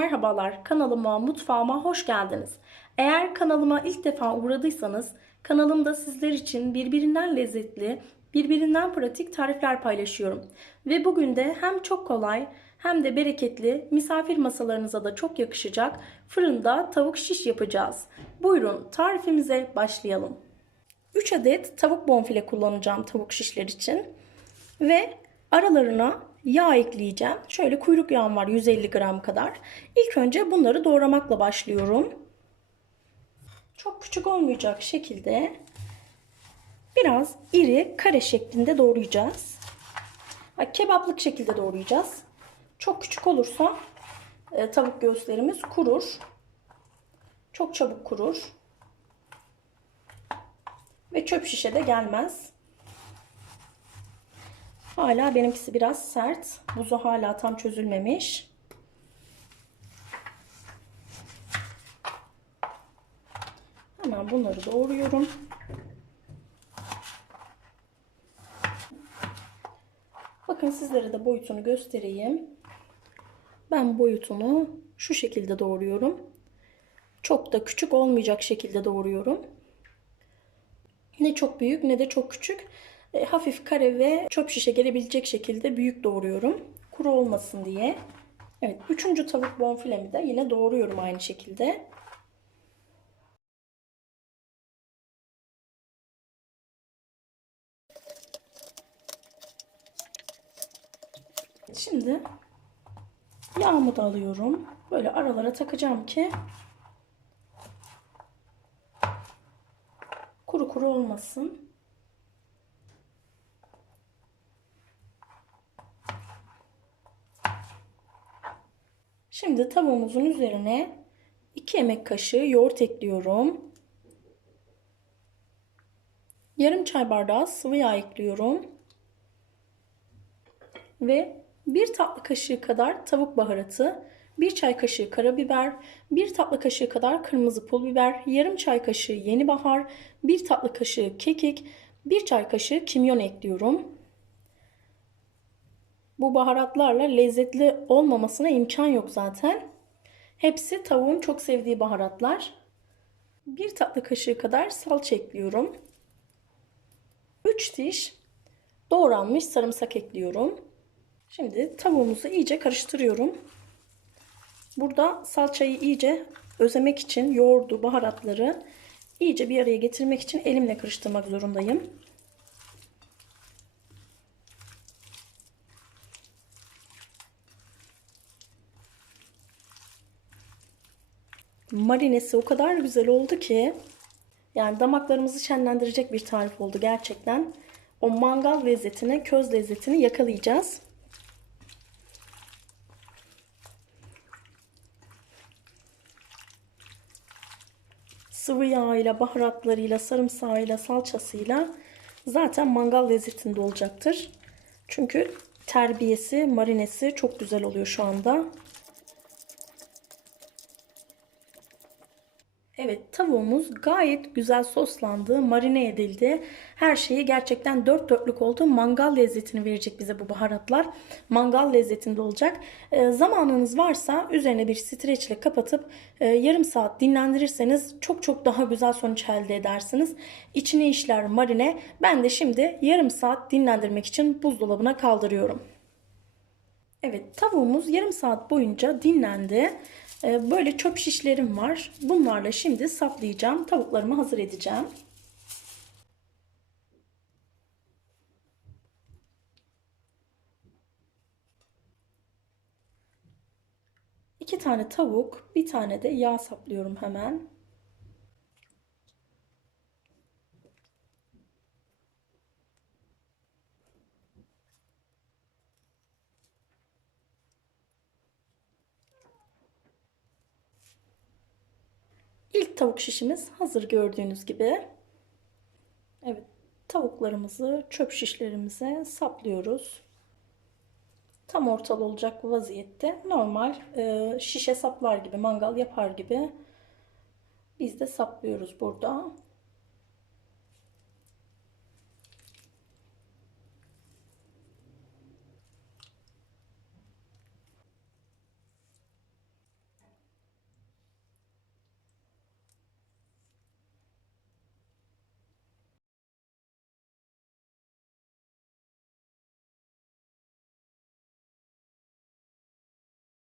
Merhabalar. Kanalıma, mutfağıma hoş geldiniz. Eğer kanalıma ilk defa uğradıysanız kanalımda sizler için birbirinden lezzetli, birbirinden pratik tarifler paylaşıyorum. Ve bugün de hem çok kolay hem de bereketli, misafir masalarınıza da çok yakışacak fırında tavuk şiş yapacağız. Buyurun tarifimize başlayalım. 3 adet tavuk bonfile kullanacağım tavuk şişler için. Ve aralarına yağ ekleyeceğim. Şöyle kuyruk yağım var 150 gram kadar. İlk önce bunları doğramakla başlıyorum. Çok küçük olmayacak şekilde biraz iri kare şeklinde doğrayacağız. Kebaplık şekilde doğrayacağız. Çok küçük olursa e, tavuk göğüslerimiz kurur. Çok çabuk kurur. Ve çöp şişe de gelmez. Hala benimkisi biraz sert. Buzu hala tam çözülmemiş. Hemen bunları doğruyorum. Bakın sizlere de boyutunu göstereyim. Ben boyutunu şu şekilde doğruyorum. Çok da küçük olmayacak şekilde doğruyorum. Ne çok büyük ne de çok küçük. E, hafif kare ve çöp şişe gelebilecek şekilde büyük doğruyorum. Kuru olmasın diye. Evet, üçüncü tavuk bonfilemi de yine doğruyorum aynı şekilde. Şimdi yağımı da alıyorum. Böyle aralara takacağım ki kuru kuru olmasın. Şimdi tavuğumuzun üzerine 2 yemek kaşığı yoğurt ekliyorum. Yarım çay bardağı sıvı yağ ekliyorum. Ve 1 tatlı kaşığı kadar tavuk baharatı, 1 çay kaşığı karabiber, 1 tatlı kaşığı kadar kırmızı pul biber, yarım çay kaşığı yeni bahar, 1 tatlı kaşığı kekik, 1 çay kaşığı kimyon ekliyorum. Bu baharatlarla lezzetli olmamasına imkan yok zaten. Hepsi tavuğun çok sevdiği baharatlar. 1 tatlı kaşığı kadar salça ekliyorum. 3 diş doğranmış sarımsak ekliyorum. Şimdi tavuğumuzu iyice karıştırıyorum. Burada salçayı iyice özemek için yoğurdu, baharatları iyice bir araya getirmek için elimle karıştırmak zorundayım. Marinesi o kadar güzel oldu ki yani damaklarımızı şenlendirecek bir tarif oldu gerçekten. O mangal lezzetini, köz lezzetini yakalayacağız. sıvı yağıyla, baharatlarıyla, sarımsağıyla, salçasıyla zaten mangal lezzetinde olacaktır. Çünkü terbiyesi, marinesi çok güzel oluyor şu anda. Evet tavuğumuz gayet güzel soslandı, marine edildi. Her şeyi gerçekten dört dörtlük oldu. Mangal lezzetini verecek bize bu baharatlar. Mangal lezzetinde olacak. E, zamanınız varsa üzerine bir streçle kapatıp e, yarım saat dinlendirirseniz çok çok daha güzel sonuç elde edersiniz. İçine işler marine. Ben de şimdi yarım saat dinlendirmek için buzdolabına kaldırıyorum. Evet tavuğumuz yarım saat boyunca dinlendi. Ee, böyle çöp şişlerim var. Bunlarla şimdi saplayacağım. Tavuklarımı hazır edeceğim. İki tane tavuk, bir tane de yağ saplıyorum hemen. Tavuk şişimiz hazır gördüğünüz gibi. Evet tavuklarımızı çöp şişlerimize saplıyoruz. Tam ortalı olacak vaziyette normal e, şişe saplar gibi mangal yapar gibi biz de saplıyoruz burada.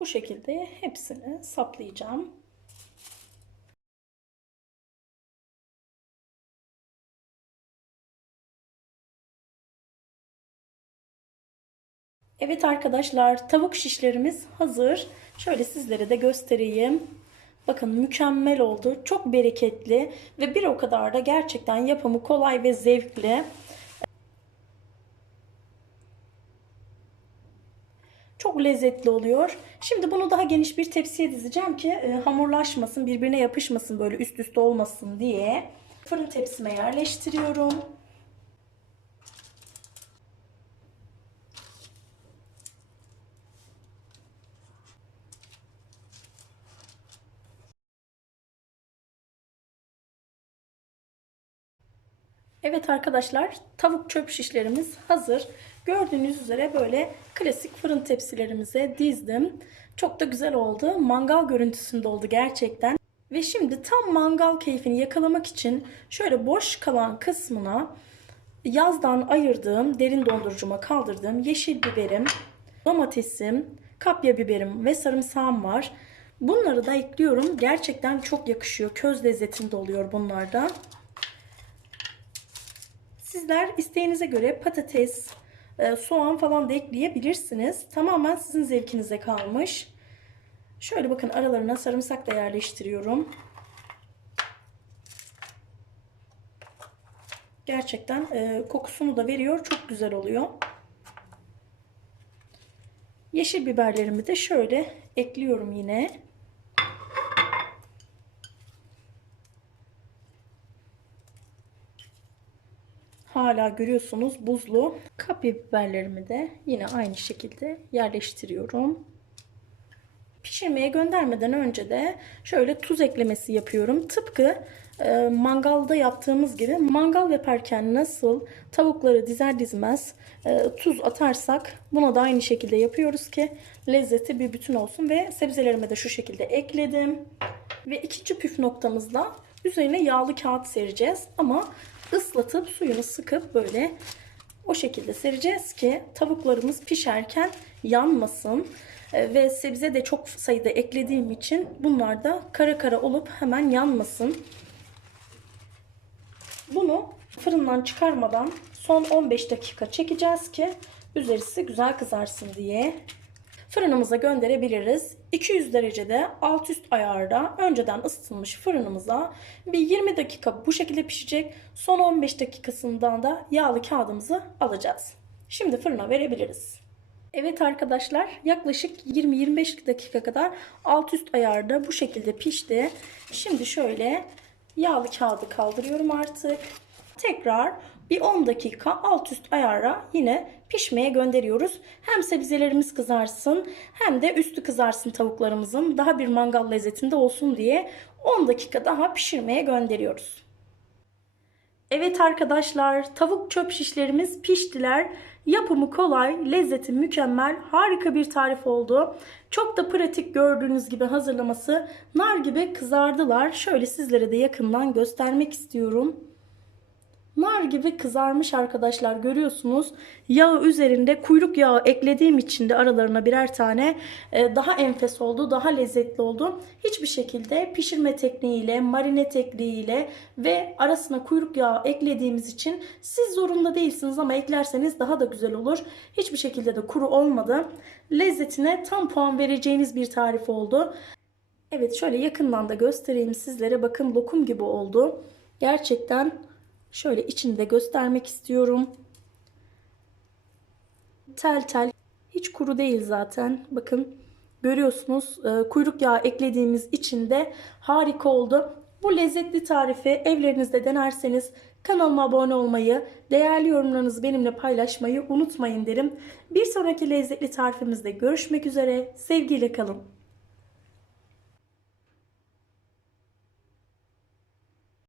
Bu şekilde hepsini saplayacağım. Evet arkadaşlar tavuk şişlerimiz hazır. Şöyle sizlere de göstereyim. Bakın mükemmel oldu. Çok bereketli ve bir o kadar da gerçekten yapımı kolay ve zevkli. Çok lezzetli oluyor. Şimdi bunu daha geniş bir tepsiye dizeceğim ki e, hamurlaşmasın, birbirine yapışmasın böyle üst üste olmasın diye. Fırın tepsime yerleştiriyorum. Evet arkadaşlar tavuk çöp şişlerimiz hazır. Gördüğünüz üzere böyle klasik fırın tepsilerimize dizdim. Çok da güzel oldu. Mangal görüntüsünde oldu gerçekten. Ve şimdi tam mangal keyfini yakalamak için şöyle boş kalan kısmına yazdan ayırdığım derin dondurucuma kaldırdığım yeşil biberim, domatesim, kapya biberim ve sarımsağım var. Bunları da ekliyorum. Gerçekten çok yakışıyor. Köz lezzetinde oluyor bunlardan. Sizler isteğinize göre patates, soğan falan da ekleyebilirsiniz. Tamamen sizin zevkinize kalmış. Şöyle bakın aralarına sarımsak da yerleştiriyorum. Gerçekten e, kokusunu da veriyor. Çok güzel oluyor. Yeşil biberlerimi de şöyle ekliyorum yine. Hala görüyorsunuz buzlu. Kapya biberlerimi de yine aynı şekilde yerleştiriyorum. Pişirmeye göndermeden önce de şöyle tuz eklemesi yapıyorum. Tıpkı e, mangalda yaptığımız gibi mangal yaparken nasıl tavukları dizer dizmez e, tuz atarsak buna da aynı şekilde yapıyoruz ki lezzeti bir bütün olsun ve sebzelerimi de şu şekilde ekledim. Ve ikinci püf noktamızda üzerine yağlı kağıt sereceğiz ama ıslatıp suyunu sıkıp böyle o şekilde sereceğiz ki tavuklarımız pişerken yanmasın. E, ve sebze de çok sayıda eklediğim için bunlar da kara kara olup hemen yanmasın. Bunu fırından çıkarmadan son 15 dakika çekeceğiz ki üzerisi güzel kızarsın diye. Fırınımıza gönderebiliriz. 200 derecede alt üst ayarda önceden ısıtılmış fırınımıza bir 20 dakika bu şekilde pişecek. Son 15 dakikasından da yağlı kağıdımızı alacağız. Şimdi fırına verebiliriz. Evet arkadaşlar yaklaşık 20-25 dakika kadar alt üst ayarda bu şekilde pişti. Şimdi şöyle yağlı kağıdı kaldırıyorum artık. Tekrar bir 10 dakika alt üst ayara yine pişmeye gönderiyoruz. Hem sebzelerimiz kızarsın hem de üstü kızarsın tavuklarımızın. Daha bir mangal lezzetinde olsun diye 10 dakika daha pişirmeye gönderiyoruz. Evet arkadaşlar tavuk çöp şişlerimiz piştiler. Yapımı kolay, lezzeti mükemmel, harika bir tarif oldu. Çok da pratik gördüğünüz gibi hazırlaması. Nar gibi kızardılar. Şöyle sizlere de yakından göstermek istiyorum. Nar gibi kızarmış arkadaşlar görüyorsunuz. Yağı üzerinde kuyruk yağı eklediğim için de aralarına birer tane e, daha enfes oldu. Daha lezzetli oldu. Hiçbir şekilde pişirme tekniğiyle, marine tekniğiyle ve arasına kuyruk yağı eklediğimiz için siz zorunda değilsiniz ama eklerseniz daha da güzel olur. Hiçbir şekilde de kuru olmadı. Lezzetine tam puan vereceğiniz bir tarif oldu. Evet şöyle yakından da göstereyim sizlere. Bakın lokum gibi oldu. Gerçekten Şöyle içinde göstermek istiyorum. Tel tel. Hiç kuru değil zaten. Bakın görüyorsunuz e, kuyruk yağı eklediğimiz için de harika oldu. Bu lezzetli tarifi evlerinizde denerseniz kanalıma abone olmayı, değerli yorumlarınızı benimle paylaşmayı unutmayın derim. Bir sonraki lezzetli tarifimizde görüşmek üzere. Sevgiyle kalın.